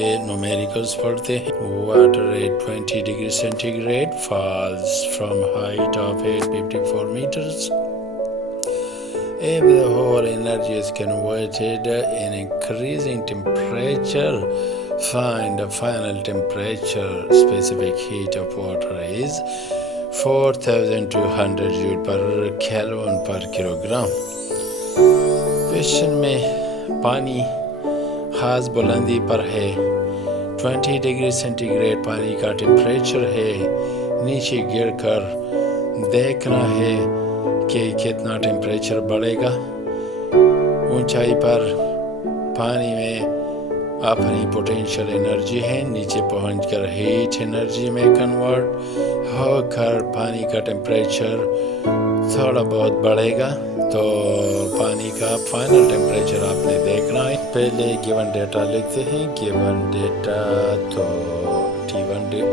یہ نومیریکلز پڑھتے ہیں. Water at 20 degree centigrade falls from height of 854 meters. If the whole energy is converted in increasing temperature, find the final temperature. Specific heat of water is 4200 joule per Kelvin per kilogram. Question میں پانی خاص بلندی پر ہے، 20 degree centi grade پانی کا temperature ہے، نیچے گر کر دیکھنا ہے کہ کتنا ٹیمپریچر بڑھے گا. اونچائی پر پانی میں اپنی پوٹینشیل انرجی ہے، نیچے پہنچ کر ہیٹ انرجی میں کنورٹ ہو کر پانی کا ٹیمپریچر تھوڑا بہت بڑھے گا. تو پانی کا فائنل ٹیمپریچر آپ نے دیکھنا ہے. پہلے گیون ڈیٹا لکھتے ہیں. گیون ڈیٹا تو T1 دیا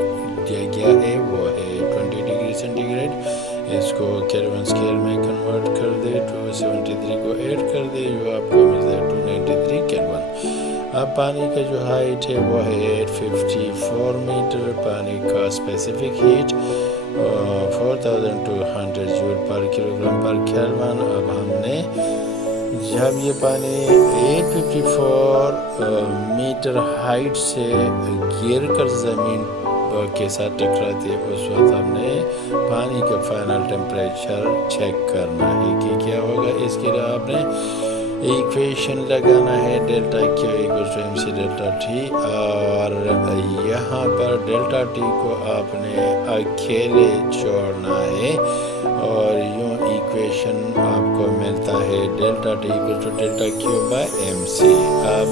گیا ہے، وہ ہے 20 ڈگری سینٹی گریڈ. اس کو کیلوین اسکیل میں کنورٹ کر دے، 273 کو ایڈ کر دے، جو آپ کو ملتا ہے 293 کیلوین. اب پانی کا جو ہائٹ ہے وہ ہے 854 میٹر. پانی کا اسپیسیفک ہیٹ 4200 جول پر کلو گرام پر کیلوین. اب ہم نے جب یہ پانی 854 میٹر ہائٹ سے گر کر زمین کے ساتھ ٹکراتی ہے، اس وقت ہم نے پانی کا فائنل ٹیمپریچر چیک کرنا ہے کہ کیا ہوگا. اس کے لیے آپ نے ایکویشن لگانا ہے delta Q equals to M C delta T, اور یہاں پر ڈیلٹا ٹی کو آپ نے اکیلے چھوڑنا ہے، اور یوں ایکویشن آپ کو ملتا ہے delta T equals to delta Q by M C. اب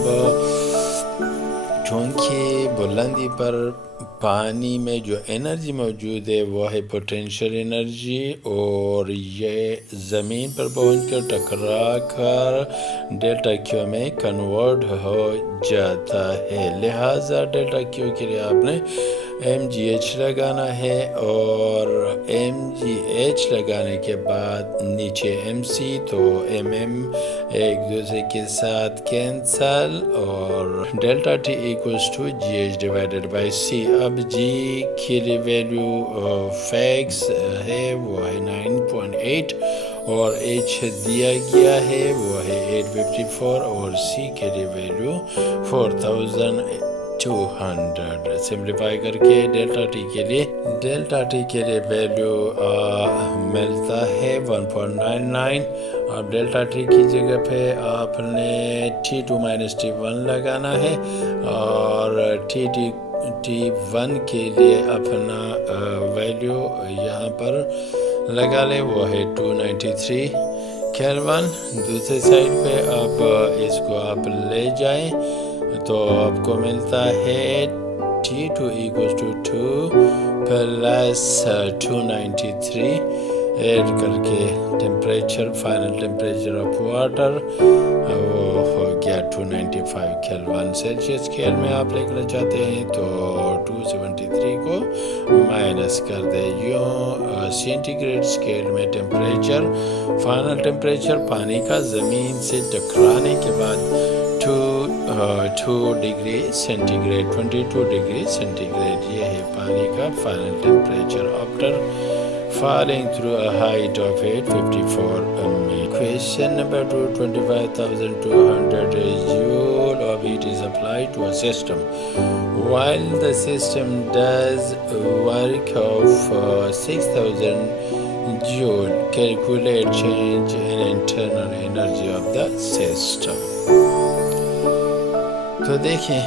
چونکہ بلندی پر پانی میں جو انرجی موجود ہے وہ ہے پوٹینشیل انرجی، اور یہ زمین پر پہنچ کر ٹکرا کر ڈیلٹا کیو میں کنورٹ ہو جاتا ہے. لہٰذا ڈیلٹا کیو کے لیے آپ نے ایم جی ایچ لگانا ہے، اور ایم جی ایچ لگانے کے بعد نیچے ایم سی، تو ایم ایم ایک دوسرے کے ساتھ کینسل، اور delta T equals to G H divided by C. اب جی کے لیے ویلیو فیکس ہے وہ ہے 9.8، اور ایچ دیا گیا ہے وہ ہے 854، اور سی کے لیے ویلیو 4200. سمپلیفائی کر کے ڈیلٹا ٹی کے لیے ویلیو ملتا ہے 1.99. اب ڈیلٹا ٹی کی جگہ پہ آپ نے T2 - T1 لگانا ہے، اور T1 کے لیے اپنا ویلیو یہاں پر لگا لے، وہ ہے 293 کیلوین. دوسرے سائڈ پہ اب اس کو آپ لے جائیں تو آپ کو ملتا ہے T2 equals to 2 plus 293 add کر کے temperature, final temperature of water وہ ہو گیا 295 کیلوین. سیلسیس اسکیل میں آپ لکھنا چاہتے ہیں تو 273 کو مائنس کر دے. یوں سینٹی گریڈ اسکیل میں ٹیمپریچر، فائنل ٹیمپریچر پانی کا زمین سے ٹکرانے کے بعد 2 degree centigrade, 22 degree centigrade, یہ ہے پانی کا final temperature after falling through a height of 854 meters. Question number 2, 25,200 joule of heat is applied to a system. While the system does work of 6,000 joule, calculate change in internal energy of the system. تو دیکھیں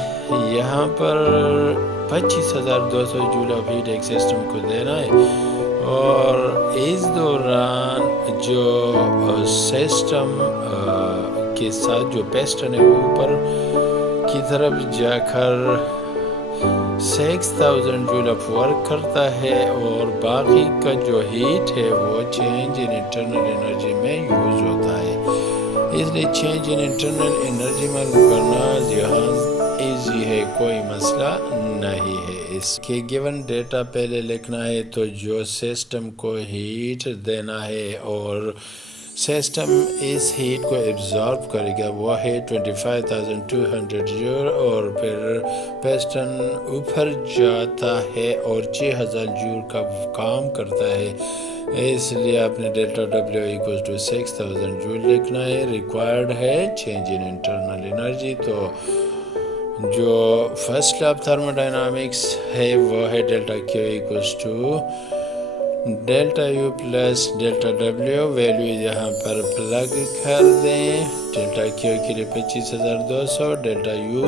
یہاں پر 25,200 جول of heat ایک system کو دینا ہے، اور اس دوران جو سسٹم کے ساتھ جو پیسٹن ہے اوپر کی طرف جا کر 6,000 جول آف ورک کرتا ہے، اور باقی کا جو ہیٹ ہے وہ چینج ان انٹرنل انرجی میں یوز ہوتا ہے. اس لیے چینج ان انٹرنل انرجی معلوم کرنا یہاں ایزی ہے، کوئی مسئلہ نہیں ہے. اس کے گیون ڈیٹا پہلے لکھنا ہے، تو جو سسٹم کو ہیٹ دینا ہے اور سسٹم اس ہیٹ کو ایبزارب کرے گا، وہ ہے 25,200 جول، اور پھر پسٹن اوپر جاتا ہے اور 6,000 جول کا کام کرتا ہے، اس لیے آپ نے ڈیلٹا ڈبلیو ایکوز ٹو 6,000 جول لکھنا ہے۔ ریکوائرڈ ہے چینج ان انٹرنل انرجی، تو جو فرسٹ لا آف تھرموڈائنامکس ہے وہ ہے delta Q equals to delta U plus delta W, value یہاں پر پلگ کر دیں۔ ڈیلٹا کیو کے لیے 25,200، ڈیلٹا یو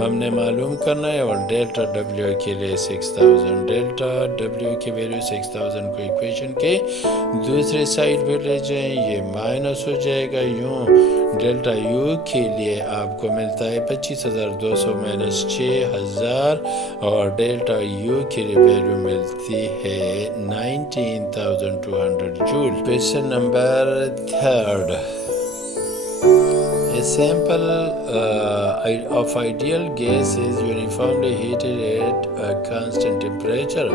ہم نے معلوم کرنا ہے، اور ڈیلٹا ڈبلیو کے لیے 6,000۔ ڈیلٹا ڈبلیو کی ویلیو 6,000 کو ایکویشن کے دوسرے سائڈ پہ لے جائیں، یہ مائنس ہو جائے گا، یوں ڈیلٹا یو کے لیے آپ کو ملتا ہے 25,200 مائنس 6,000، اور ڈیلٹا یو کے لیے ویلیو ملتی ہے 19,200 جول۔ Question number 3۔ A sample of ideal gas is uniformly heated at a constant temperature.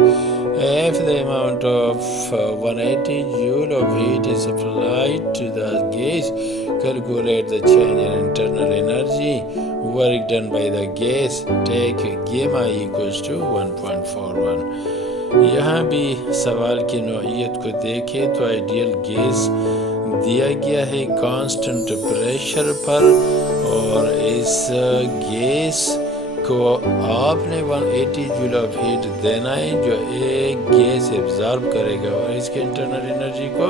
If the amount of 180 joule of heat is applied to the gas, calculate the change in internal energy work done by the gas. Take gamma equals to 1.41. یہاں بھی سوال کی نوعیت کو دیکھیں تو ideal gas دیا گیا ہے کانسٹنٹ پریشر پر، اور اس گیس کو آپ نے 180 جول آف ہیٹ دینا ہے جو ایک گیس ایبزارب کرے گا اور اس کے انٹرنل انرجی کو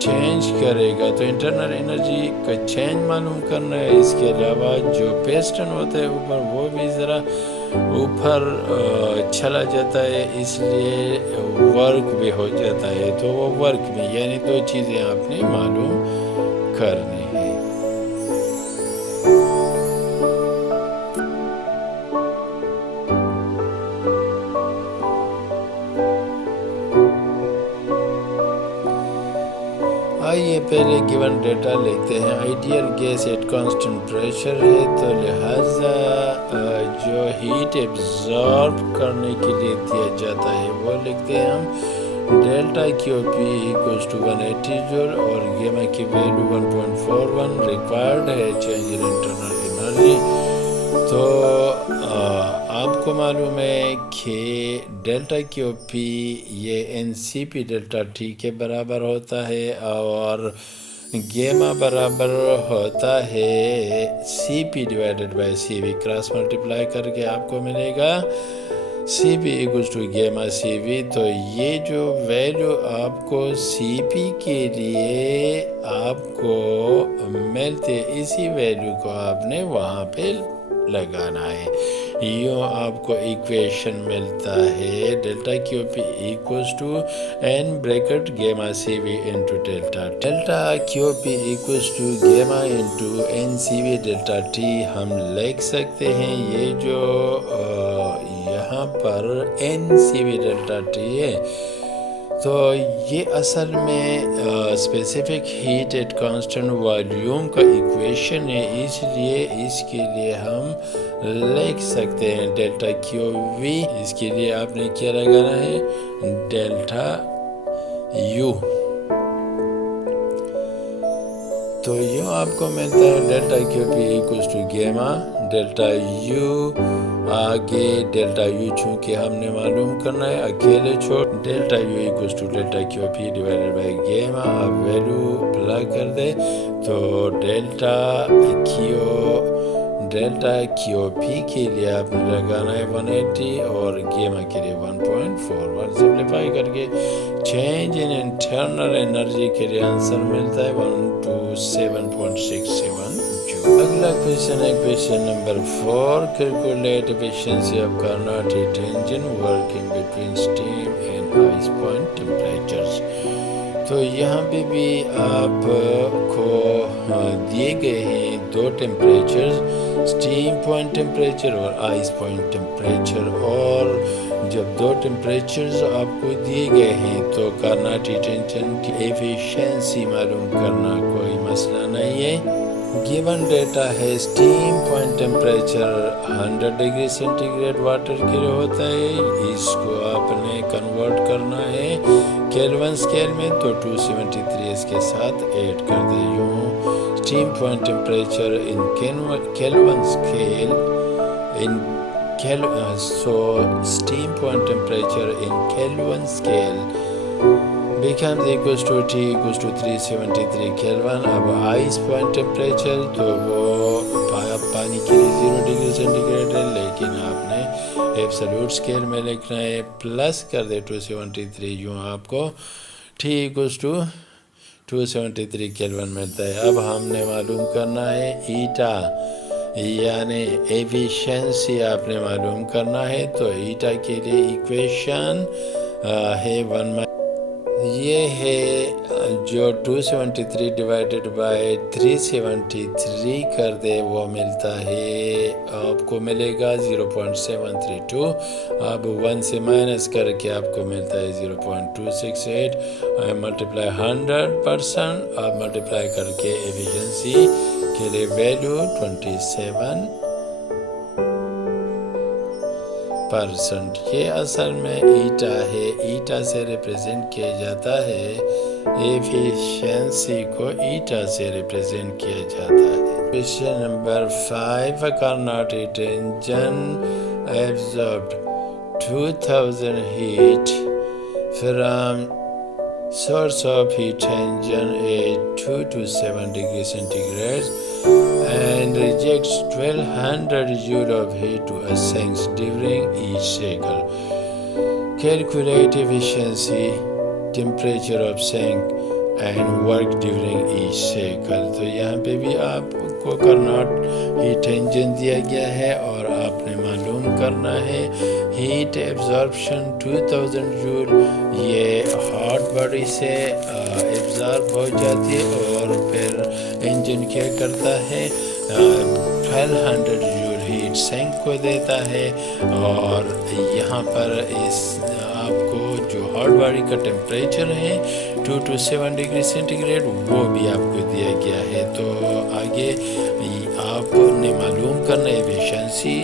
چینج کرے گا۔ تو انٹرنل انرجی کا چینج معلوم کرنا ہے، اس کے علاوہ جو پیسٹن ہوتا ہے اوپر وہ بھی ذرا اوپر چلا جاتا ہے، اس لیے ورک بھی ہو جاتا ہے، تو وہ ورک بھی، یعنی دو چیزیں آپ نے معلوم کرنی ہے۔ آئیے پہلے گیون ڈیٹا لکھتے ہیں۔ Ideal gas at constant pressure ہے، تو لہٰذا جو ہیٹ ایبزارب کرنے کے لیے دیا جاتا ہے وہ لکھتے ہیں ہم delta Q P equals to 180 joule, اور گیما کی ویلیو 1.41 ریکوائرڈ ہے چینج ان انٹرنل انرجی۔ تو آپ کو معلوم ہے کہ ڈیلٹا کیو پی یہ n C P delta T کے برابر ہوتا ہے، اور گیما برابر ہوتا ہے C P divided by C V, cross multiply کر کے آپ کو ملے گا سی پی ایکوز ٹو گیما سی وی۔ تو یہ جو ویلیو آپ کو سی پی کے لیے آپ کو ملتے، اسی ویلیو کو آپ نے وہاں پہ لگانا ہے، یوں آپ کو ایکویشن ملتا ہے delta Q P equals to N bracket gamma C V into delta. Delta Q P equals to gamma into N C V delta T ہم لکھ سکتے ہیں، یہ جو یہاں پر N C V delta T ہے تو یہ اصل میں specific heat at constant volume کا ایکویشن ہے، اس لیے اس کے لیے ہم لکھ سکتے ہیں ڈیلٹا کیو وی، اس کے لیے آپ نے کیا لگانا ہے ڈیلٹا یو، تو یوں آپ کو ملتا ہے delta Q P equals to gamma delta U, آگے ڈیلٹا یو چونکہ ہم نے معلوم کرنا ہے اکیلے چھوڑ، delta U equals to delta Q P divided by gamma, اب ویلیو پلگ کر دے تو ڈیلٹا کیو پی کے لیے آپ نے لگانا ہے 180 اور گیما کے لیے 1.41، سمپلیفائی کر کے چینج ان انٹرنل انرجی کے لیے آنسر ملتا ہے 127.67 جول۔ اگلا کویشچن ہے کویشچن نمبر 4، calculate efficiency of Carnot heat engine working between steam and ice point temperatures. تو یہاں پہ بھی آپ کو دیے گئے ہیں دو ٹیمپریچرز، اسٹیم پوائنٹ ٹیمپریچر اور آئس پوائنٹ ٹیمپریچر، اور جب دو ٹیمپریچرز آپ کو دیے گئے ہیں تو کارنوٹ ہیٹ انجن کی ایفیشنسی معلوم کرنا کوئی مسئلہ نہیں ہے۔ گیون ڈیٹا ہے steam point temperature 100 degree centigrade water کے لیے ہوتا ہے، اس کو آپ نے کنورٹ کرنا ہے کیلون اسکیل میں تو 273 اس کے ساتھ ایڈ کر دے یوں steam point temperature in Kelvin scale so steam point temperature in Kelvin scale becomes equals to T equals to 373 Kelvin. اب ice point temperature تو وہ پانی کے لیے 0 ڈگری سینٹی گریڈ ہے، لیکن آپ نے ایبسلوٹ اسکیل میں لکھنا ہے، پلس کر دے 273 یوں آپ کو T equals to 273 کیلون ملتا ہے۔ اب ہم نے معلوم کرنا ہے ایٹا، یعنی ایفیشنسی آپ نے معلوم کرنا ہے، تو ایٹا کے لیے ایکویشن ہے 1 یہ ہے جو 273 ڈیوائیڈڈ بائی 373 کر دے وہ ملتا ہے، آپ کو ملے گا 0.732، اب 1 سے مائنس کر کے آپ کو ملتا ہے 0.268 ملٹیپلائی 100%، آپ ملٹیپلائی کر کے ایفیشنسی کے لیے ویلیو 27%۔ یہ اصل میں ایٹا ہے، ایٹا سے ریپریزنٹ کیا جاتا ہے، ایفیشنسی کو ایٹا سے ریپریزنٹ کیا جاتا ہے۔ Question number 5 A Carnot engine absorbed 2000 heat from source of heat engine at 2 to 7 degrees centigrade and rejects 1200 joule of heat to a sinks during each cycle. Calculate efficiency, temperature of sink and work during each cycle. تو یہاں پہ بھی آپ کو Connaught heat engine دیا گیا ہے اور آپ نے معلوم کرنا ہے ہیٹ ایبزارپشن 2000 جول، یہ ہاٹ باڈی سے ایبزارب ہو جاتی ہے اور پھر انجن کیا کرتا ہے 1200 جول ہیٹ سینک کو دیتا ہے، اور یہاں پر اس آپ کو جو ہاٹ باڈی کا ٹیمپریچر ہے 2 to 7 ڈگری سینٹی گریڈ وہ بھی آپ کو دیا گیا ہے۔ تو آگے آپ نے معلوم کرنا ہے ایفیشنسی،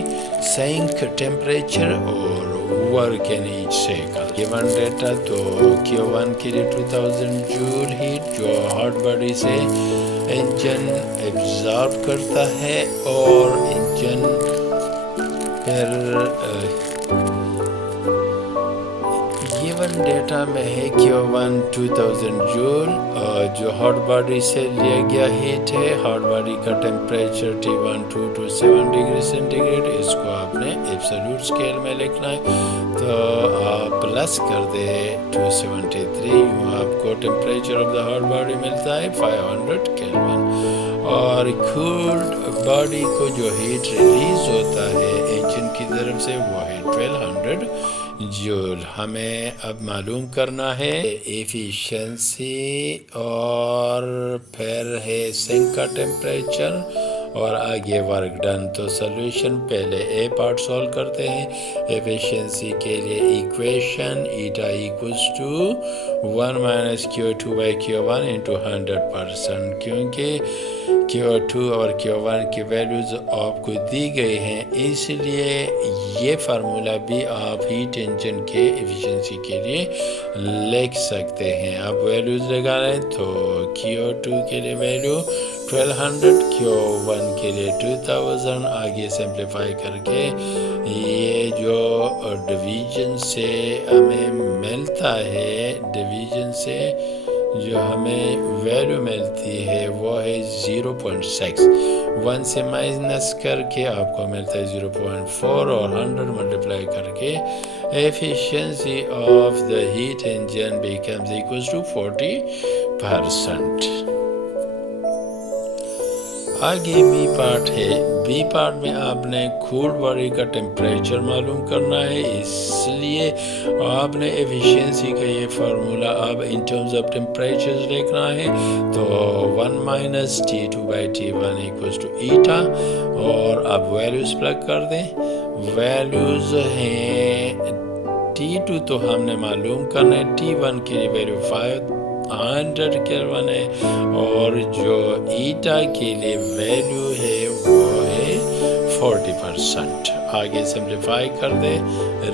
سینک ٹیمپریچر اور work in each cycle. Given data تو Q1 کے لیے 2000 جول ہیٹ جو ہاٹ باڈی سے انجن ایبزارب کرتا ہے، اور انجن پھر گیون ڈیٹا میں ہے Q1 2000 جول جو ہاٹ باڈی سے لیا گیا ہیٹ ہے، ہاٹ باڈی کا temperature T1 2 to 7 degree centigrade, اس کو آپ نے ایبسولوٹ اسکیل میں لکھنا ہے، تو آپ پلس کر دے 273 یوں آپ کو temperature of the hot body ملتا ہے 500 کیلون، اور کولڈ باڈی کو جو ہیٹ ریلیز ہوتا ہے انجن کی طرف سے وہ ہے 1200 جول۔ ہمیں اب معلوم کرنا ہے ایفیشنسی اور پھر ہے سینک کا ٹیمپریچر اور آگے ورک ڈن۔ تو سلویشن پہلے اے پارٹ سولو کرتے ہیں۔ ایفیشنسی کے لیے equation eta equals to 1 minus Q2 by Q1 into 100%، کیونکہ Q2 اور Q1 کی ویلیوز آپ کو دی گئی ہیں، اس لیے یہ فارمولا بھی آپ ہیٹ انجن کے ایفیشنسی کے لیے لکھ سکتے ہیں۔ آپ ویلیوز لگا رہے ہیں تو Q2 کے لیے ویلیو 1200، Q1 کے لیے 2000، آگے سمپلیفائی کر کے یہ جو ڈویژن سے ہمیں ملتا ہے، ڈویژن سے جو ہمیں ویلیو ملتی ہے وہ ہے 0.6، 1 سے مائنس کر کے آپ کو ملتا ہے 0.4 اور 100 ملٹیپلائی کر کے efficiency of the heat engine becomes equals to 40%۔ آگے بی پارٹ ہے، بی پارٹ میں آپ نے کولڈ باڈی کا ٹیمپریچر معلوم کرنا ہے، اس لیے آپ نے ایفیشنسی کا یہ فارمولا اب ان ٹرمز آف ٹیمپریچرز لکھنا ہے، تو 1 minus T2 by T1 equals to ایٹا، اور اب ویلیوز پلگ کر دیں۔ ویلیوز ہیں T2 تو ہم نے معلوم کرنا ہے، T1 کے لیے ویلیو 500 کیلون ہے، اور جو ایٹا کے لیے ویلیو ہے وہ ہے 40%۔ آگے سمپلیفائی کر دیں،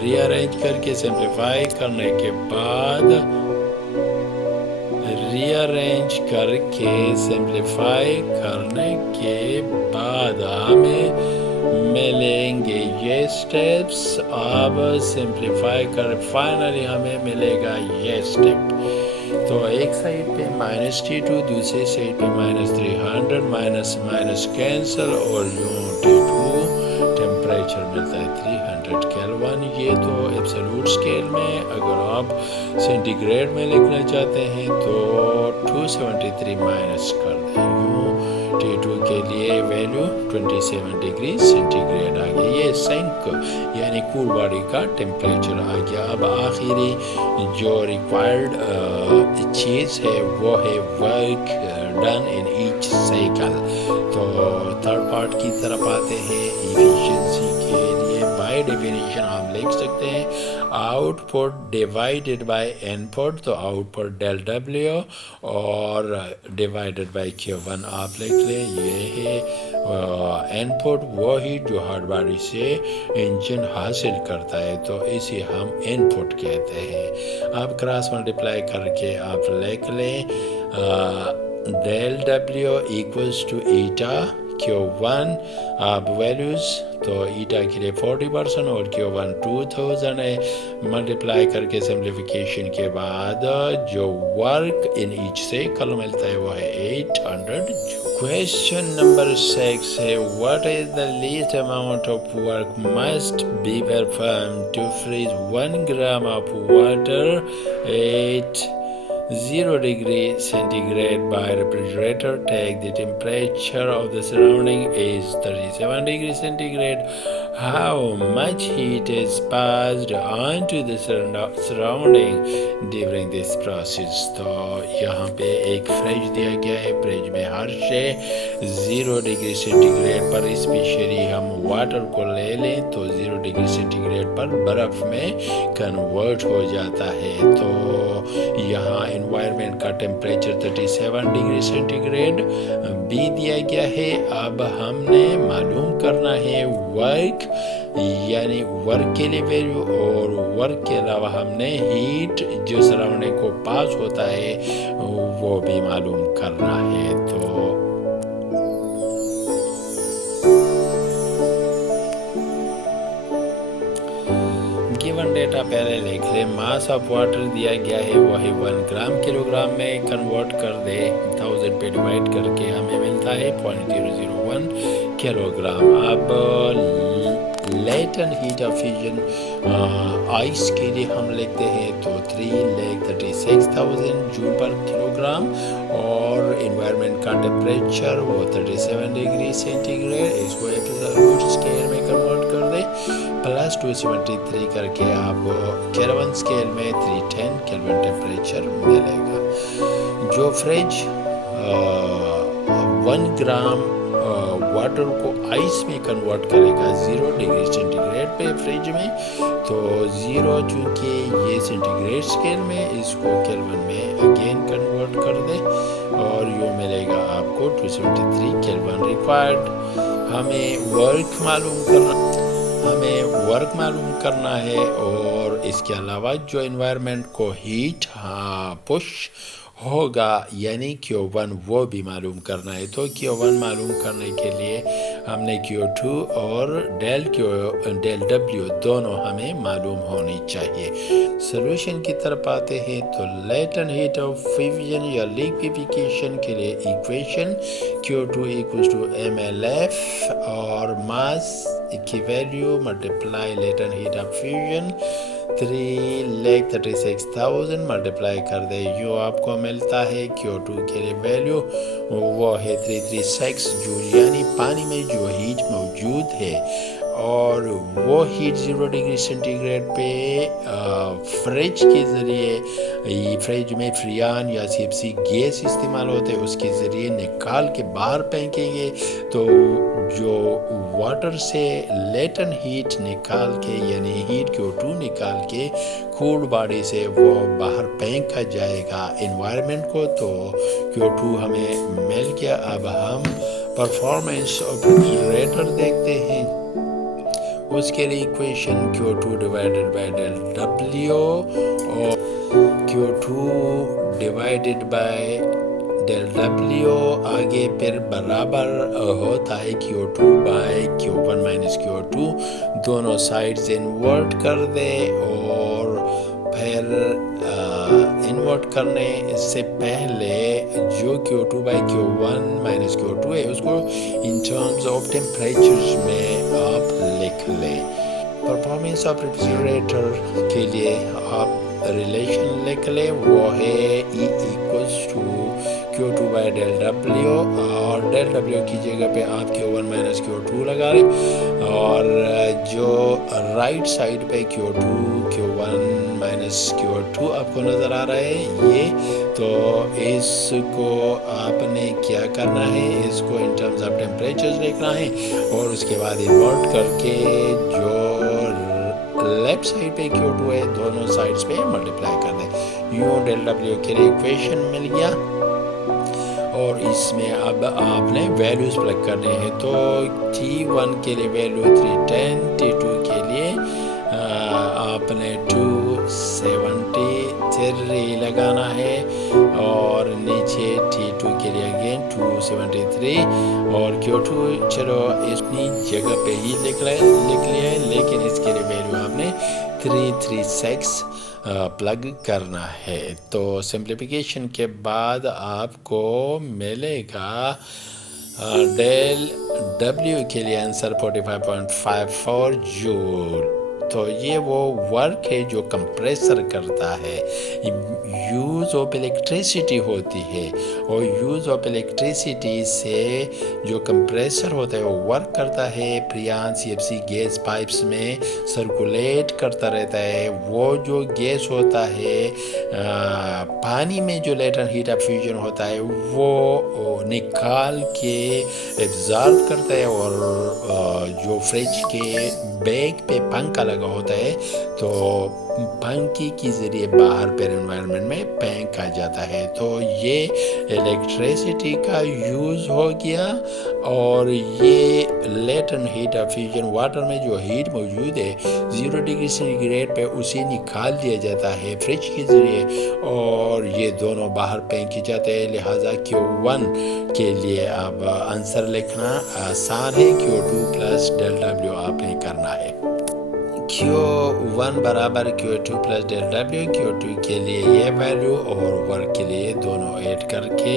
ری ارینج کر کے سمپلیفائی کرنے کے بعد ری ارینج کر کے سمپلیفائی کرنے کے بعد ہمیں ملیں گے یہ اسٹیپس. اب سمپلیفائی کر فائنلی ہمیں ملے گا یہ اسٹیپ. تو ایک سائڈ پہ -T2 دوسری سائڈ پہ -300 مائنس کینسل اور یوں T2 ٹیمپریچر ملتا ہے 300 کیلون. یہ تو ایبسولوٹ اسکیل میں. اگر آپ سینٹی گریڈ میں لکھنا چاہتے ہیں تو 273 مائنس کر دیں. یوں T2 کے لیے ویلیو 27 ڈگری سینٹی گریڈ آ گیا. یہ سینک یعنی کول باڈی کا ٹیمپریچر آ گیا. اب آخری جو ریکوائرڈ چیز ہے وہ ہے work done in each cycle. تو تھرڈ پارٹ کی طرف آتے ہیں. ایفیشنسی کے لیے بائی ڈیفینیشن ہم لکھ سکتے ہیں آؤٹ پٹ ڈیوائڈیڈ بائی ان پٹ. تو آؤٹ پٹ ڈیل ڈبلیو اور ڈیوائڈیڈ بائی Q1 آپ لکھ لیں. یہ ہے ان پٹ وہ ہی جو ہارڈ باڈی سے انجن حاصل کرتا ہے تو اسے ہم ان پٹ کہتے ہیں. اب کراس ملٹیپلائی کر کے آپ لکھ لیں del W equals to eta Q1. اب ویلیوز تو ایٹا کے لیے 40% اور Q1 2000 ہے. ملٹیپلائی کر کے سمپلیفیکیشن کے بعد جو ورک ان ایچ سے کل ملتا ہے وہ ہے 800 جول. Question number 6 ہے what is the least amount of work must be performed to freeze 1 gram of water at 0 degree centigrade by refrigerator. Take the temperature of the surrounding is 37 degree centigrade. How much heat is passed on to the surrounding during this process. تو یہاں پہ ایک fridge دیا گیا ہے. Fridge میں ہر شے 0 degree centigrade پر especially ہم واٹر کو لے لیں تو 0 ڈگری سینٹی گریڈ پر برف میں کنورٹ ہو جاتا ہے. تو یہاں انوائرمنٹ کا ٹیمپریچر 37 ڈگری سینٹی گریڈ بھی دیا گیا ہے. اب ہم نے معلوم کرنا ہے ورک یعنی ورک کے لیے ویلیو اور ورک کے علاوہ ہم نے ہیٹ جو سراؤنڈنگ کو پاس ہوتا ہے وہ بھی معلوم کرنا ہے. تو گیون ڈیٹا پہلے لکھ لیں. ماس آف واٹر دیا گیا ہے وہ ہے 1 گرام. کلو گرام میں کنورٹ کر دے 1000 پہ ڈیوائڈ کر کے ہمیں ملتا ہے 0.001 کلو گرام. اب لیٹن ہیٹ آف فیوژن آئس کے لیے ہم لکھتے ہیں تو 3,36,000 جول پر کلو گرام اور انوائرمنٹ کا ٹیمپریچر وہ 37 ڈگری سینٹی گریڈ. اس کو ایبسولوٹ اسکیل میں کنورٹ کر دیں پلس 273 کر کے آپ کو کیلون اسکیل میں 310 کیلون ٹیمپریچر ملے گا. جو فریج 1 گرام واٹر کو آئس میں کنورٹ کرے گا 0 ڈگری سینٹی گریڈ پہ فریج میں تو 0 چونکہ یہ سینٹی گریڈ اسکیل میں اس کو کیلون میں اگین کنورٹ کر دے اور یوں ملے گا آپ کو 273 کیلون ریکوائرڈ. ہمیں ورک معلوم کرنا ہے اور اس کے علاوہ جو انوائرمنٹ کو ہیٹ پش ہوگا یعنی Q1 وہ بھی معلوم کرنا ہے. تو Q1 معلوم کرنے کے لیے ہم نے Q2 اور ڈیل W دونوں ہمیں معلوم ہونی چاہیے. سولوشن کی طرف آتے ہیں تو لیٹن ہیٹ آف فیوژن یا لیکویفیکیشن کے لیے ایکویشن Q2 mLF اور ماس کی value multiply latent heat of fusion 3,36,000 multiply کر دے یوں آپ کو ملتا ہے Q2 کے لیے ویلیو وہ ہے 336 جول یعنی پانی میں جو ہیٹ موجود ہے اور وہ ہیٹ 0 ڈگری سینٹی گریڈ پہ فریج کے ذریعے فریج میں فریان یا CFC گیس استعمال ہوتے ہیں اس کے ذریعے نکال کے باہر پھینکیں گے تو جو واٹر سے لیٹن ہیٹ نکال کے یعنی ہیٹ Q2 نکال کے کولڈ باڈی سے وہ باہر پھینکا جائے گا انوائرمنٹ کو تو Q2 ہمیں مل گیا. اب ہم پرفارمنس آف ریفریجریٹر دیکھتے ہیں. اس کے لیے equation Q2 divided by del W اور Q2 divided by del W آگے پھر برابر ہوتا ہے Q2 by Q1 minus Q2. دونوں سائڈز انورٹ کر دے اور پھر انورٹ کرنے سے پہلے جو Q2 by Q1 minus Q2 ہے اس کو ان ٹرمز آف ٹیمپریچرز میں آپ لکھ لیں. پرفارمنس آف ریفریجریٹر کے لیے آپ ریلیشن لکھ لیں, وہ ہے E equals to Q2 by del W, اور ڈیل ڈبلیو کی جگہ پہ آپ Q1 مائنس Q2 لگا لیں, اور جو رائٹ سائڈ پہ Q2 Q1 مائنس Q2 آپ کو نظر آ رہا ہے یہ, تو اس کو آپ نے کیا کرنا ہے, اس کو ان ٹرمز آف ٹیمپریچرز لکھنا ہے اور اس کے بعد انورٹ کر کے جو لیفٹ سائڈ پہ Q2 ہے دونوں سائڈز پہ ملٹیپلائی کر دیں. یوں ڈیل ڈبلیو کے لیے ایکویشن مل گیا, اور اس میں اب آپ نے ویلیوز پلگ کرنے ہیں. تو T1 کے لیے ویلیو 310, T2 کے لیے آپ نے 273 لگانا ہے, اور نیچے T2 کے لیے اگین 273, اور Q2 چلو اپنی جگہ پہ ہی لکھ لیا ہے, لیکن اس کے لیے ویلیو آپ نے 336 پلگ کرنا ہے. تو سمپلیفیکیشن کے بعد آپ کو ملے گا ڈیل ڈبلیو کے لیے آنسر 45.54 جول. تو یہ وہ ورک ہے جو کمپریسر کرتا ہے. یوز آف الیکٹریسٹی ہوتی ہے, اور یوز آف الیکٹریسٹی سے جو کمپریسر ہوتا ہے وہ ورک کرتا ہے, پریان CFC گیس پائپس میں سرکولیٹ کرتا رہتا ہے. وہ جو گیس ہوتا ہے پانی میں جو لیٹنٹ ہیٹ آف فیوژن ہوتا ہے وہ نکال کے ایبزارب کرتا ہے, اور جو فریج کے بیک پہ پنکھا لگا ہوتا ہے تو پنکھی کے ذریعے باہر پر انوائرمنٹ میں پینک آ جاتا ہے. تو یہ الیکٹریسٹی کا یوز ہو گیا, اور یہ latent heat of fusion water میں جو ہیٹ موجود ہے 0 ڈگری سینٹی گریڈ پہ اسے نکال دیا جاتا ہے فریج کے ذریعے, اور یہ دونوں باہر پینک جاتے ہیں. لہٰذا Q1 کے لیے اب آنسر لکھنا آسان ہے, Q2 پلس ڈیل ڈبلیو آپ نے کرنا ہے. Q1 برابر Q2 plus del W, Q2 کے لیے یہ ویلیو اور ورک کے لیے دونوں ایڈ کر کے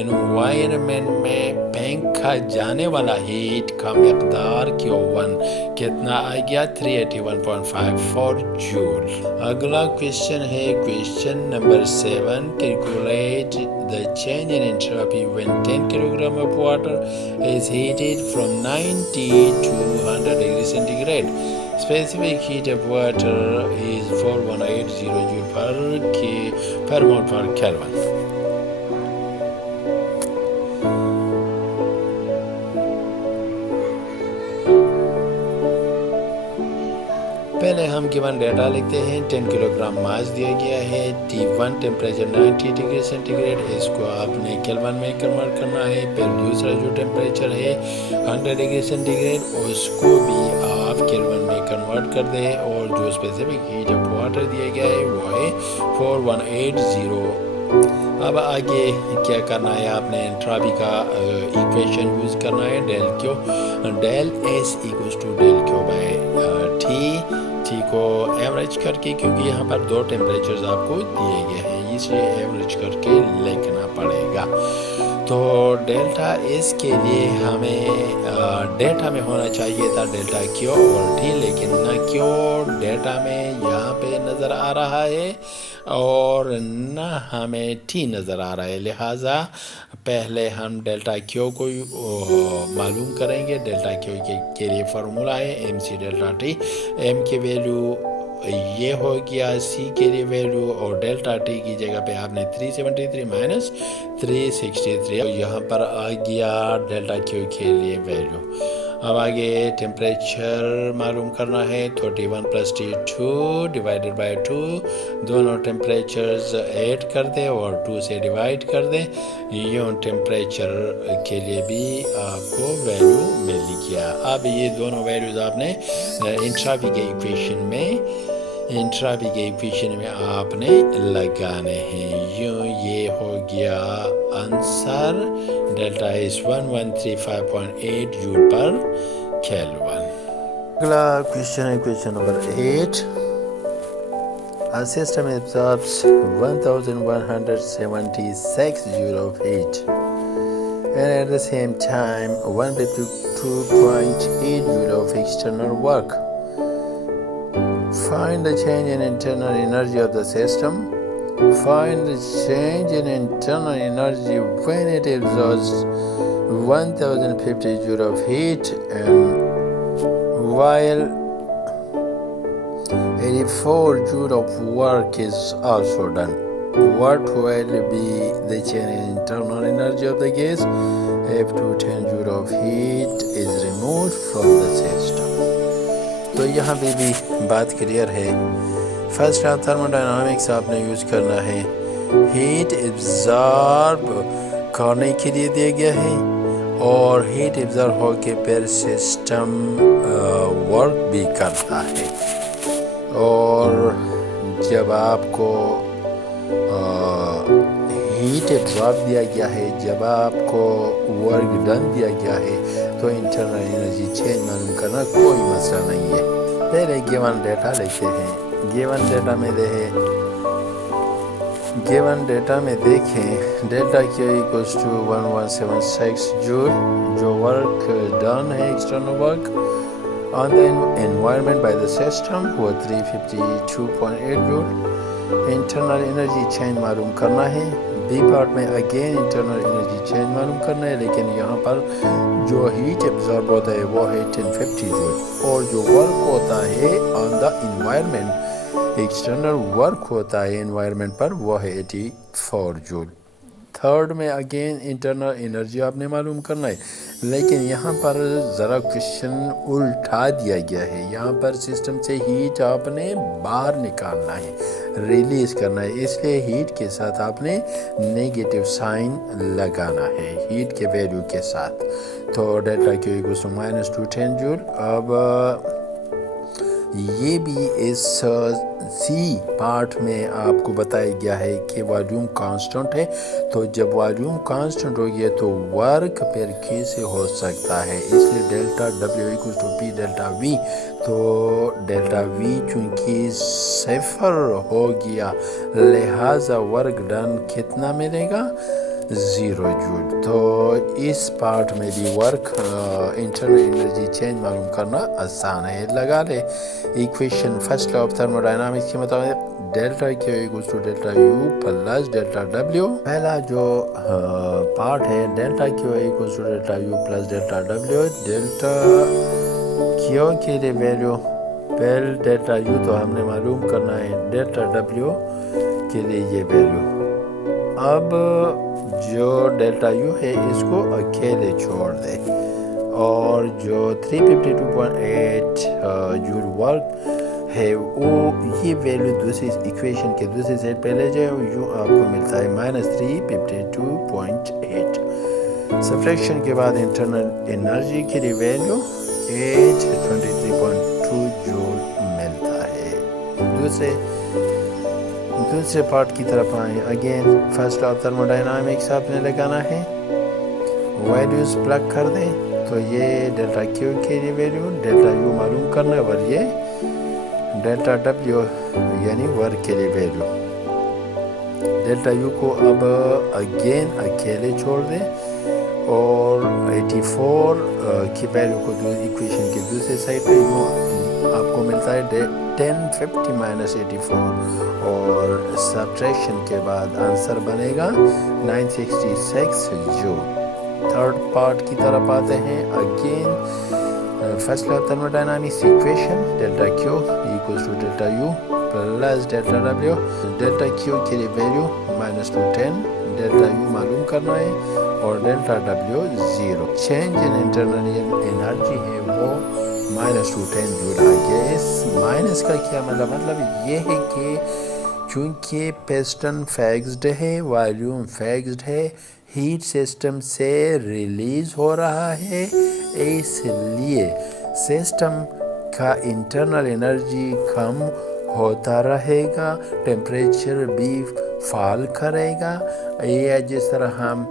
انوائرمنٹ میں پینکھا جانے والا ہیٹ کا مقدار Q1 کتنا آ گیا 381.54 جول. اگلا کویشچن ہے question number 7. Calculate the change in entropy when 10 kilogram of water is heated from 90 to 100 degrees centigrade. Specific heat of water is 4180 joule per mole per Kelvin. پہلے ہم گیون ڈیٹا لکھتے ہیں. 10 kilo gram ماس دیا گیا ہے, T1 temperature 90 degree centigrade, اس کو آپ نے کیلون میں کنورٹ کرنا ہے. پھر دوسرا جو ٹیمپریچر ہے 100 ڈگری سینٹی گریڈ, اس کو بھی آپ کیلون میں کنورٹ کر دیں, اور جو اسپیسیفک ہیٹ آف واٹر دیا گیا ہے وہ ہے 4180. اب آگے کیا کرنا ہے, آپ نے انٹراپی کا ایکویشن یوز کرنا ہے. Del S equals to del Q by T کو ایوریج کر کے, کیونکہ یہاں پر دو ٹیمپریچرز آپ کو دیے گئے ہیں اس لیے ایوریج کر کے لکھنا پڑے گا. تو ڈیلٹا ایس کے لیے ہمیں ڈیٹا میں ہونا چاہیے تھا ڈیلٹا کیو اور ٹی, لیکن نہ کیو ڈیٹا میں یہاں پہ نظر آ رہا ہے اور نہ ہمیں ٹی نظر آ رہا ہے. لہٰذا پہلے ہم ڈیلٹا کیو کو معلوم کریں گے. ڈیلٹا کیو کے لیے فارمولہ ہے M C delta T. M کی ویلیو یہ ہو گیا, سی کے لیے ویلیو, اور ڈیلٹا ٹی کی جگہ پہ آپ نے 373 مائنس 363, یہاں پر آ گیا ڈیلٹا کیو کے لیے ویلیو. اب آگے ٹیمپریچر معلوم کرنا ہے. 31 پلس T2 ڈیوائڈیڈ بائی 2, دونوں ٹیمپریچرز ایڈ کر دیں اور 2 سے ڈیوائڈ کر دیں. یوں ٹیمپریچر کے لیے بھی آپ کو ویلیو مل گیا. اب یہ دونوں ویلیوز آپ نے انٹراپی کے ایکویشن میں انٹراپی کے ایکویشن میں آپ نے لگانے ہیں. یوں یہ ہو گیا آنسر. ڈیلٹا از 1135.8 جول پر کیلون. اگلا کوشچن ہے question number 8. A system absorbs 1176 joule of heat and at the same time 152.8 joule of external work. Find the change in internal energy of the system. Find the change in internal energy when it absorbs 1050 joule of heat and while 84 joule of work is also done. What will be the change in internal energy of the gas if 210 joule of heat is removed from the system? تو یہاں پہ بھی بات clear ہے. First of thermodynamics آپ نے use کرنا ہے. ہیٹ ایبزارب کرنے کے لیے دیا گیا ہے اور ہیٹ ایبزارب ہو کے پھر سسٹم ورک بھی کرتا ہے. اور جب آپ کو ہیٹ ایبزارب دیا گیا ہے، جب آپ کو ورک ڈن دیا گیا ہے تو انٹرنل انرجی چینج معلوم کرنا کوئی مسئلہ نہیں ہے. پہلے گیون ڈیٹا لکھتے ہیں. گیون ڈیٹا میں دیکھیں ڈیلٹا Q equals to 1176 جول جو ورک ڈن ہے external work on the environment by the system وہ 352.8 joule. انٹرنل انرجی چینج معلوم کرنا ہے. بی پارٹ میں اگین انٹرنل انرجی چینج معلوم کرنا ہے، لیکن یہاں پر جو ہیٹ ایبزارب ہوتا ہے وہ ہے 1050 جول اور جو ورک ہوتا ہے آن دا انوائرمنٹ، ایکسٹرنل ورک ہوتا ہے انوائرمنٹ پر، وہ ہے 84 جول. تھرڈ میں اگین انٹرنل انرجی آپ نے معلوم کرنا ہے، لیکن یہاں پر ذرا کوشچن الٹا دیا گیا ہے. یہاں پر سسٹم سے ہیٹ آپ نے باہر نکالنا ہے، ریلیز کرنا ہے، اس لیے ہیٹ کے ساتھ آپ نے نیگیٹو سائن لگانا ہے ہیٹ کے ویلیو کے ساتھ. تو ڈیلٹا Q equals to -210 جول. اب یہ بھی اس سی پارٹ میں آپ کو بتایا گیا ہے کہ والیوم کانسٹنٹ ہے. تو جب والیوم کانسٹنٹ ہو گیا تو ورک پھر کیسے ہو سکتا ہے؟ اس لیے delta W equals to P delta V. تو ڈیلٹا V چونکہ صفر ہو گیا لہٰذا ورک ڈن کتنا ملے گا؟ 0 جول. تو اس پارٹ میں بھی ورک انٹرنل انرجی چینج معلوم کرنا آسان ہے. لگا لے equation first law of thermodynamics کے مطابق delta Q equals to delta U plus delta W. پہلا جو پارٹ ہے delta Q equals to delta U plus delta W. Delta Q کے لیے ویلیو پہل ڈیلٹا U تو ہم نے معلوم کرنا ہے، ڈیلٹا W کے لیے یہ ویلیو. اب جو ڈیلٹا U ہے اس کو اکیلے چھوڑ دے اور جو 352.8 جول ورک ہے وہ یہ ویلیو دوسری ایکویشن کے دوسری سائڈ پہ لے جائے اور یوں آپ کو ملتا ہے -352.8. سبٹریکشن کے بعد انٹرنل انرجی کی ویلیو 823.2 جول ملتا ہے. دوسرے پارٹ کی طرف آئیں. Again first law of thermodynamics آپ نے لگانا ہے، ویلیوز پلگ کر دیں. تو یہ ڈیلٹا Q کے لیے ویلیو، ڈیلٹا U معلوم کرنا ہے اور یہ ڈیلٹا W یعنی ورک کے لیے ویلیو. ڈیلٹا U کو اب اگین اکیلے چھوڑ دیں اور 84 کی ویلیو کو ایکویشن کے دوسرے سائڈ پہ آپ کو ملتا ہے 1050 -84 اور سبٹریکشن کے بعد آنسر بنے گا 966 جول. تھرڈ پارٹ کی طرف آتے ہیں. Again first law thermodynamics equation delta Q equals to delta U plus delta W. Delta Q کے لیے ویلیو -210، ڈیلٹا U معلوم کرنا ہے اور delta W 0. Change in internal energy ہے وہ -210 جول آ گیا. اس مائنس کا کیا مطلب یہ ہے کہ چونکہ پسٹن فیکسڈ ہے، والیوم فیکسڈ ہے، ہیٹ سسٹم سے ریلیز ہو رہا ہے، اس لیے سسٹم کا انٹرنل انرجی کم ہوتا رہے گا، ٹیمپریچر بھی فال کرے گا. یہ جس طرح ہم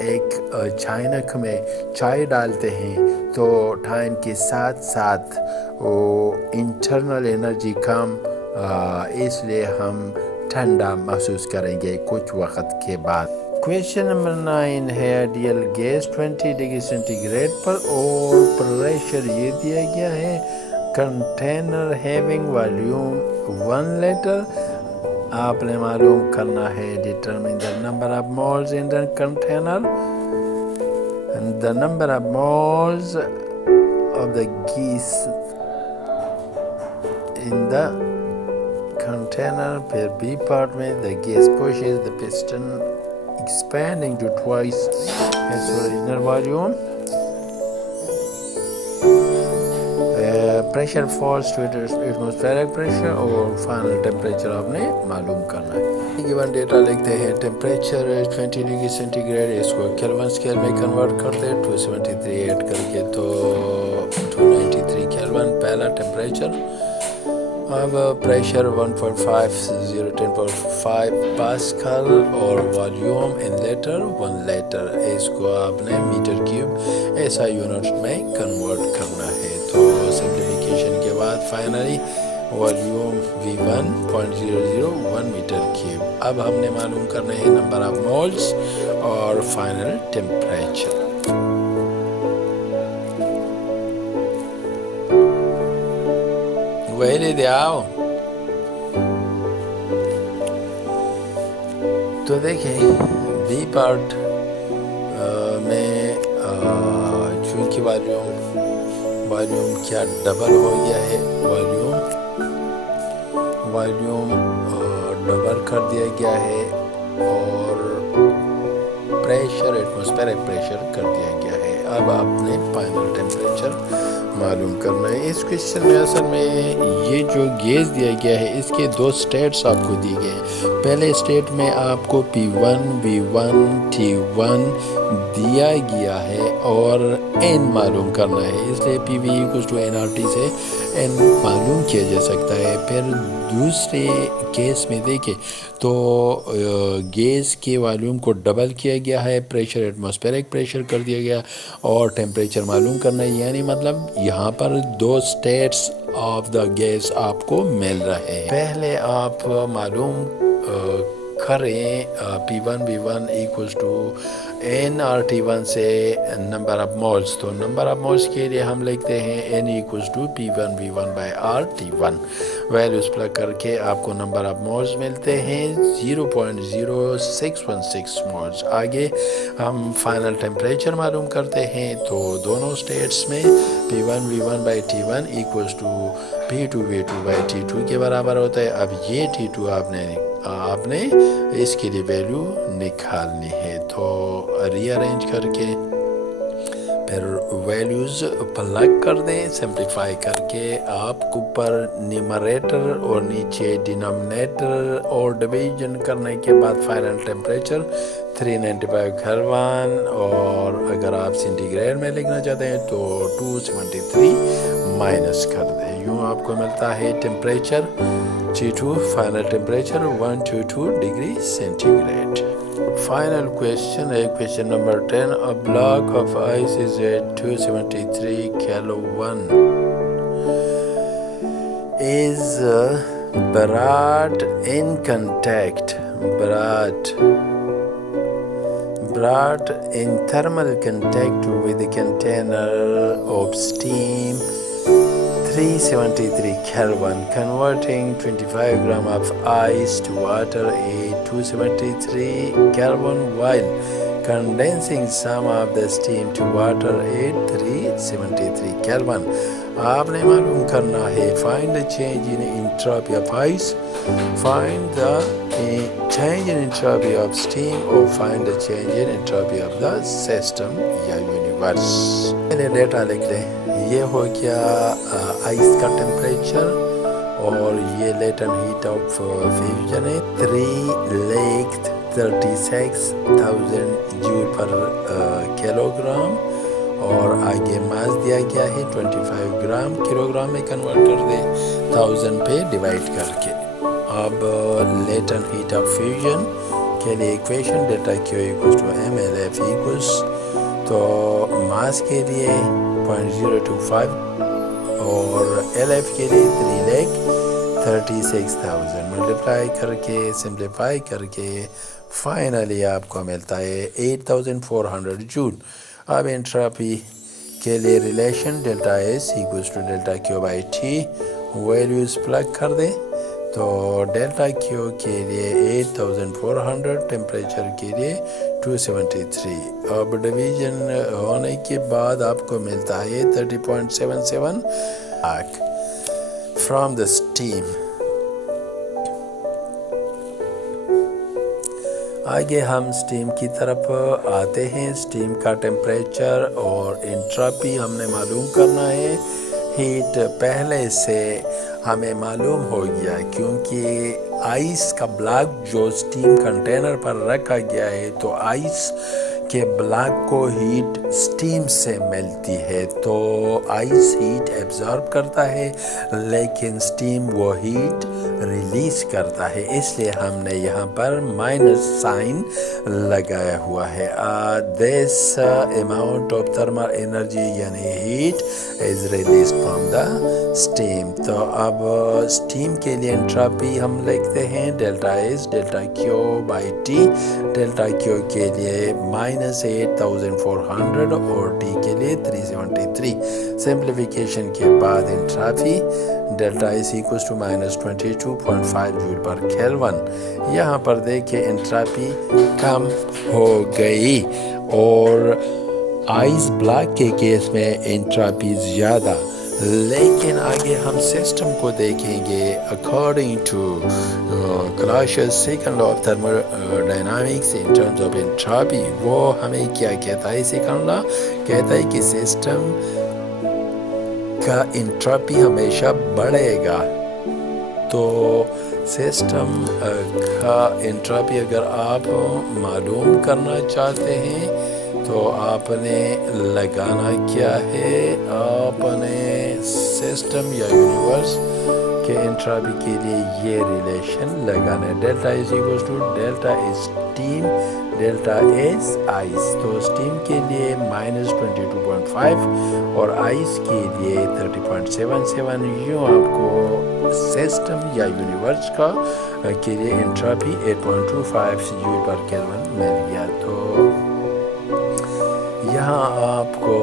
ایک چائنک میں چائے ڈالتے ہیں تو ٹائم کے ساتھ ساتھ انٹرنل انرجی کم، اس لیے ہم ٹھنڈا محسوس کریں گے کچھ وقت کے بعد. کویشچن نمبر 9 ہے ideal gas 20 degree centigrade پر اور پریشر یہ دیا گیا ہے. Container having volume 1 litre. آپ نے معلوم کرنا ہے determine the number of moles in the container. The number of moles of the gas in the container. Per B part میں the gas pushes the piston expanding to twice its original volume. Pressure falls to atmospheric pressure اور final temperature آپ نے معلوم کرنا ہے. given data لکھتے ہیں temperature 20 degree centigrade, اس کو کیلون اسکیل میں کنورٹ کر دیں 273 ایڈ کر کے تو 293 کیلون پہلا ٹیمپریچر. اب پریشر 1.50 10.5 پاسکل اور والیوم ان لیٹر 1 لیٹر. اس کو آپ نے میٹر کیوب ایسا یونٹ میں کنورٹ کرنا ہے. تو سمپلیفیکیشن کے بعد finally volume V1.001 metre cube. اب ہم نے معلوم کرنا ہے نمبر آف مولز اور فائنل ٹیمپریچر. وہی دے آؤ. تو دیکھیں بی پارٹ میں چونکہ والیوم کیا ڈبل ہو گیا ہے، والیوم ڈبل کر دیا گیا ہے اور پریشر ایٹماسفیرک پریشر کر دیا گیا ہے. اب آپ نے فائنل ٹیمپریچر معلوم کرنا ہے. اس کویشچن میں اصل میں یہ جو گیس دیا گیا ہے اس کے 2 سٹیٹس آپ کو دی گئے ہیں. پہلے سٹیٹ میں آپ کو P1 V1 T1 دیا گیا ہے اور N معلوم کرنا ہے، اس لیے PV = nRT سے N معلوم کیا جا سکتا ہے. پھر دوسرے کیس میں دیکھیں تو گیس کے والیوم کو ڈبل کیا گیا ہے، پریشر ایٹماسفیرک پریشر کر دیا گیا اور ٹیمپریچر معلوم کرنا ہے. یعنی مطلب یہاں پر 2 سٹیٹس آف دا گیس آپ کو مل رہے ہیں. پہلے آپ معلوم کریں P1 V1 = nRT1 سے نمبر آف مولز. تو نمبر آف مولز کے لیے ہم لکھتے ہیں N = P1 V1/RT1. Values plug کر کے آپ کو نمبر آف مولز ملتے ہیں 0.0616 مولز. آگے ہم فائنل ٹیمپریچر معلوم کرتے ہیں. تو دونوں سٹیٹس میں P1 V1/T1 = P2 V2/T2 کے برابر ہوتا ہے. اب یہ T2 آپ نے اس کے لیے ویلیو نکالنی ہے. تو ری ارینج کر کے پھر ویلیوز پلگ کر دیں. سمپلیفائی کر کے آپ کو اوپر نیومریٹر اور نیچے ڈینومینیٹر اور ڈویژن کرنے کے بعد فائنل ٹیمپریچر 395 کیلوین اور اگر آپ سینٹی گریڈ میں لکھنا چاہتے ہیں تو 273 مائنس کر دیں. یوں آپ کو ملتا ہے temperature T2 final temperature 122 degree centigrade. Final question ہے question number 10. A block of ice is at 273 Kelvin. Is brought in contact, brought in thermal contact with the container of steam 373 Kelvin, converting 25 gram of ice to water at 273 Kelvin while condensing some of the steam to water at 373 Kelvin. آپ نے معلوم کرنا ہے find the change in entropy of ice, find the change in entropy of steam or find the change in entropy of the system یا universe. پہلے data لکھ لیں. یہ ہو گیا آئس کا ٹیمپریچر اور یہ لیٹن ہیٹ آف فیوژن ہے 3,36,000 جول پر کلو گرام اور آگے ماس دیا گیا ہے 25 گرام، کلو گرام میں کنورٹ کر دیں 1000 پہ ڈیوائڈ کر کے. اب لیٹنٹ ہیٹ آف فیوژن کے لیے equation delta Q equals to M L F equals, تو ماس کے لیے 0.025 اور ایل ایف کے لیے 3,36,000 ملٹیپلائی کر کے سمپلیفائی کر کے فائنلی آپ کو ملتا ہے 8,400 جول. اب انٹراپی کے لیے relation delta S equals to delta Q by T values plug کر دیں. تو ڈیلٹا کیو کے لیے 8,400، ٹیمپریچر کے لیے 273. اب ڈویژن ہونے کے بعد آپ کو ملتا ہے 30.77 فرام دا اسٹیم. آگے ہم اسٹیم کی طرف آتے ہیں. اسٹیم کا ٹیمپریچر اور انٹراپی ہم نے معلوم کرنا ہے. ہیٹ پہلے سے ہمیں معلوم ہو گیا کیونکہ آئس کا بلاک جو اسٹیم کنٹینر پر رکھا گیا ہے، تو آئس کے بلاک کو ہیٹ اسٹیم سے ملتی ہے، تو آئس ہیٹ ایبزارب کرتا ہے لیکن اسٹیم وہ ہیٹ ریلیز کرتا ہے. اس لیے ہم نے یہاں پر مائنس سائن لگایا ہوا ہے. This amount of thermal energy یعنی heat is released from the steam. تو اب اسٹیم کے لیے انٹراپی ہم لکھتے ہیں delta S delta Q by T. Delta Q کے لیے -8,400 اور ٹی کے لیے 373. سمپلیفیکیشن کے بعد entropy delta S equals to -22.5 جول پر کیلون. یہاں پر دیکھیں انٹراپی کم ہو گئی اور آئس بلاک کے کیس میں انٹراپی زیادہ. لیکن آگے ہم سسٹم کو دیکھیں گے according to Clausius second law of thermodynamics in terms of entropy. وہ ہمیں کیا کہتا ہے؟ سیکنڈ لا کہتا ہے کہ سسٹم کا انٹراپی ہمیشہ بڑھے گا. تو سسٹم کا انٹراپی اگر آپ معلوم کرنا چاہتے ہیں تو آپ نے لگانا کیا ہے؟ آپ نے سسٹم یا یونیورس کے انٹراپی کے لیے یہ ریلیشن لگانا ہے. Delta S equals to delta S steam delta S ice. تو اسٹیم کے لیے -22.5 اور آئس کے لیے 30.77. یوں آپ کو سسٹم یا یونیورس کا کے لیے انٹراپی 8.25 جول پر کیلون مل گیا. تو یہاں آپ کو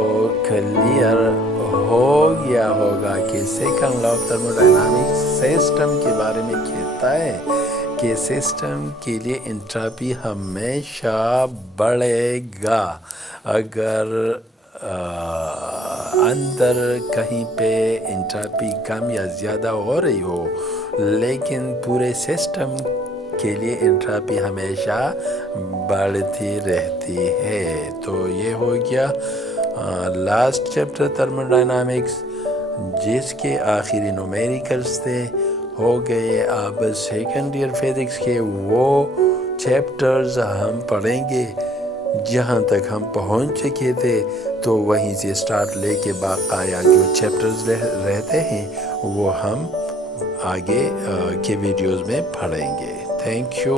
کلیئر ہو گیا ہوگا کہ second law of thermo dynamics system کے بارے میں کہتا ہے کہ سسٹم کے لیے انٹراپی ہمیشہ بڑھے گا. اگر اندر کہیں پہ انٹراپی کم یا زیادہ ہو رہی ہو لیکن پورے سسٹم کے لیے انٹراپی ہمیشہ بڑھتی رہتی ہے. تو یہ ہو گیا لاسٹ چیپٹر تھرمل ڈائنامکس جس کے آخری نومیریکلس تھے ہو گئے. اب سیکنڈ ایئر فزکس کے وہ چیپٹرز ہم پڑھیں گے جہاں تک ہم پہنچ چکے تھے، تو وہیں سے سٹارٹ لے کے باقاعدہ جو چیپٹرز رہتے ہیں وہ ہم آگے کے ویڈیوز میں پڑھیں گے. Thank you.